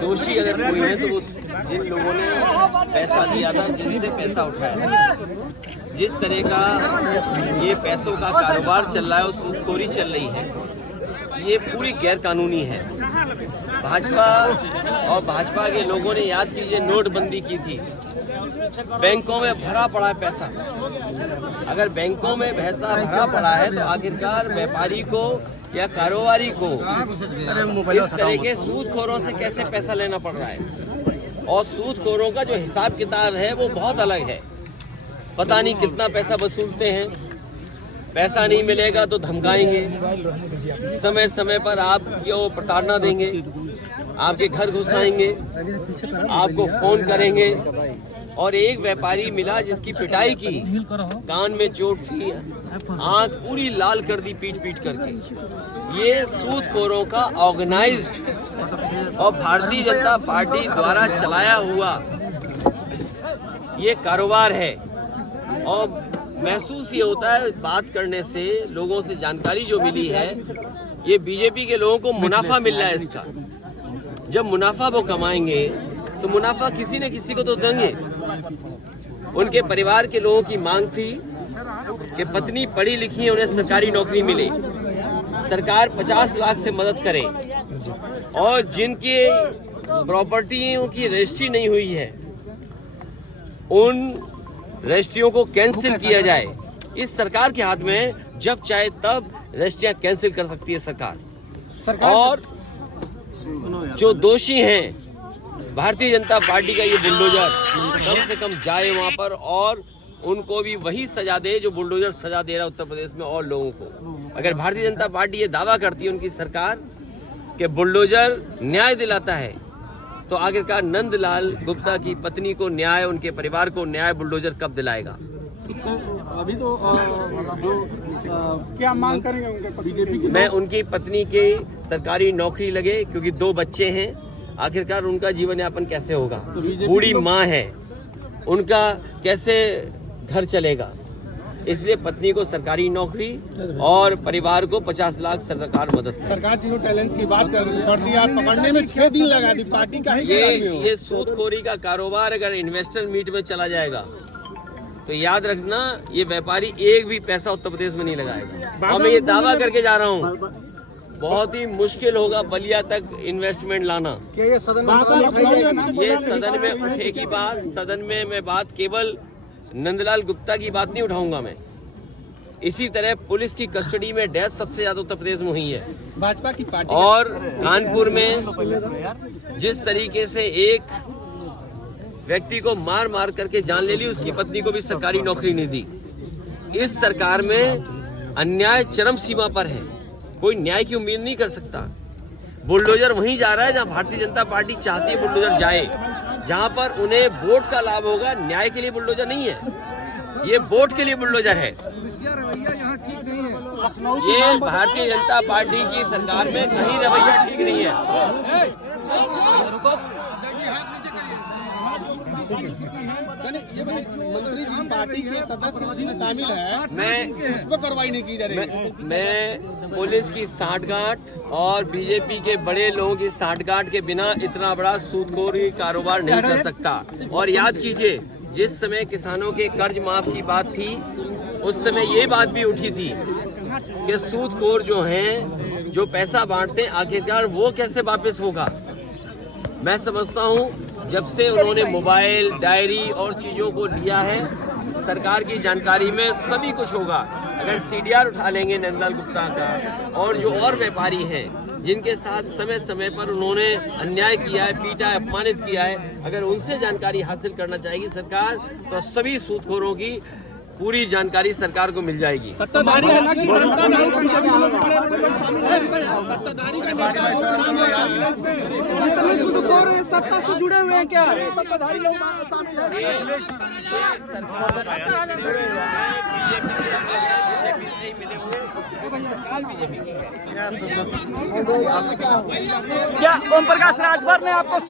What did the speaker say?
दोषी अगर कोई है तो वो जिन लोगों ने पैसा दिया था, जिनसे पैसा उठाया, जिस तरह का ये पैसों का कारोबार चल रहा है और सूदखोरी चल रही है, ये पूरी गैर कानूनी है। भाजपा और भाजपा के लोगों ने याद कीजिए नोटबंदी की थी, बैंकों में भरा पड़ा है पैसा। अगर बैंकों में पैसा भरा पड़ा है तो आखिरकार व्यापारी को या कारोबारी को इस तरह के सूदखोरों से कैसे पैसा लेना पड़ रहा है। और सूदखोरों का जो हिसाब किताब है वो बहुत अलग है। पता नहीं कितना पैसा वसूलते हैं, पैसा नहीं मिलेगा तो धमकाएंगे, समय समय पर आपको प्रताड़ना देंगे, आपके घर घुसाएंगे, आपको फोन करेंगे। और एक व्यापारी मिला जिसकी पिटाई की, कान में चोट थी, आंख पूरी लाल कर दी पीट पीट करके। ये सूदखोरों का ऑर्गेनाइज्ड और भारतीय जनता पार्टी द्वारा चलाया हुआ ये कारोबार है। और महसूस ये होता है बात करने से, लोगों से जानकारी जो मिली है, ये बीजेपी के लोगों को मुनाफा मिल रहा है इसका। जब मुनाफा वो कमाएंगे तो मुनाफा किसी न किसी को तो देंगे। उनके परिवार के लोगों की मांग थी कि पत्नी पढ़ी लिखी है, उन्हें सरकारी नौकरी मिले, सरकार 50 लाख से मदद करे, और जिनके प्रॉपर्टियों की रजिस्ट्री नहीं हुई है उन रजिस्ट्रियों को कैंसिल किया जाए। इस सरकार के हाथ में जब चाहे तब रजिस्ट्रियां कैंसिल कर सकती है सरकार। और जो दोषी हैं, भारतीय जनता पार्टी का ये बुलडोजर कम से कम जाए वहां पर और उनको भी वही सजा दे जो बुलडोजर सजा दे रहा है उत्तर प्रदेश में और लोगों को। अगर भारतीय जनता पार्टी ये दावा करती है उनकी सरकार कि बुलडोजर न्याय दिलाता है, तो आखिरकार नंदलाल गुप्ता की पत्नी को न्याय, उनके परिवार को न्याय बुलडोजर कब दिलाएगा? अभी तो क्या मांग करेंगे उनके बीजेपी की? मैं उनकी पत्नी की सरकारी नौकरी लगे, क्योंकि 2 बच्चे हैं। आखिरकार उनका जीवन यापन कैसे होगा? बूढ़ी माँ है, उनका कैसे घर चलेगा? इसलिए पत्नी को सरकारी नौकरी और परिवार को 50 लाख सरकार मदद करे। सरकार जीरो टैलेंट की बात करती है, पकड़ने में 6 दिन लगा दी पार्टी का। ये सूदखोरी का कारोबार अगर इन्वेस्टर मीट में चला जाएगा तो याद रखना, ये व्यापारी एक भी पैसा उत्तर प्रदेश में नहीं लगाएगा। और मैं ये दावा करके जा रहा हूँ, बहुत ही मुश्किल होगा बलिया तक इन्वेस्टमेंट लाना। ये सदन में उठेगी बात। सदन में मैं बात केवल नंदलाल गुप्ता की बात नहीं उठाऊंगा मैं। इसी तरह पुलिस की कस्टडी में डेथ सबसे ज्यादा उत्तर प्रदेश में हुई है भाजपा की पार्टी। और कानपुर में जिस तरीके से एक व्यक्ति को मार मार करके जान ले ली, उसकी पत्नी को भी सरकारी नौकरी नहीं दी। इस सरकार में अन्याय चरम सीमा पर है, कोई न्याय की उम्मीद नहीं कर सकता। बुलडोजर वहीं जा रहा है जहां भारतीय जनता पार्टी चाहती है बुलडोजर जाए, जहां पर उन्हें वोट का लाभ होगा। न्याय के लिए बुलडोजर नहीं है, ये वोट के लिए बुलडोजर है। ये भारतीय जनता पार्टी की सरकार में कहीं रवैया ठीक नहीं है। ये मंत्री जी पार्टी के सदस्य उसमें शामिल है, मैं उस पर कार्रवाई नहीं की जा रही। मैं पुलिस की सांठगांठ और बीजेपी के बड़े लोगों की सांठगांठ के बिना इतना बड़ा सूदखोरी कारोबार नहीं चल सकता। और याद कीजिए, जिस समय किसानों के कर्ज माफ की बात थी, उस समय ये बात भी उठी थी कि सूदखोर जो हैं, जो पैसा बांटते हैं, आखिरकार वो कैसे वापस होगा। मैं समझता हूँ जब से उन्होंने मोबाइल, डायरी और चीज़ों को लिया है, सरकार की जानकारी में सभी कुछ होगा। अगर सीडीआर उठा लेंगे नंदलाल गुप्ता का और जो और व्यापारी हैं जिनके साथ समय समय पर उन्होंने अन्याय किया है, पीटा है, अपमानित किया है, अगर उनसे जानकारी हासिल करना चाहेगी सरकार, तो सभी सूदखोरों की पूरी जानकारी सरकार को मिल जाएगी। सत्ताधारी है ना कि जितने सूदखोर सत्ता से जुड़े हुए हैं क्या? सत्ताधारी लोग शामिल हैं। क्या ओम प्रकाश राजभर ने आपको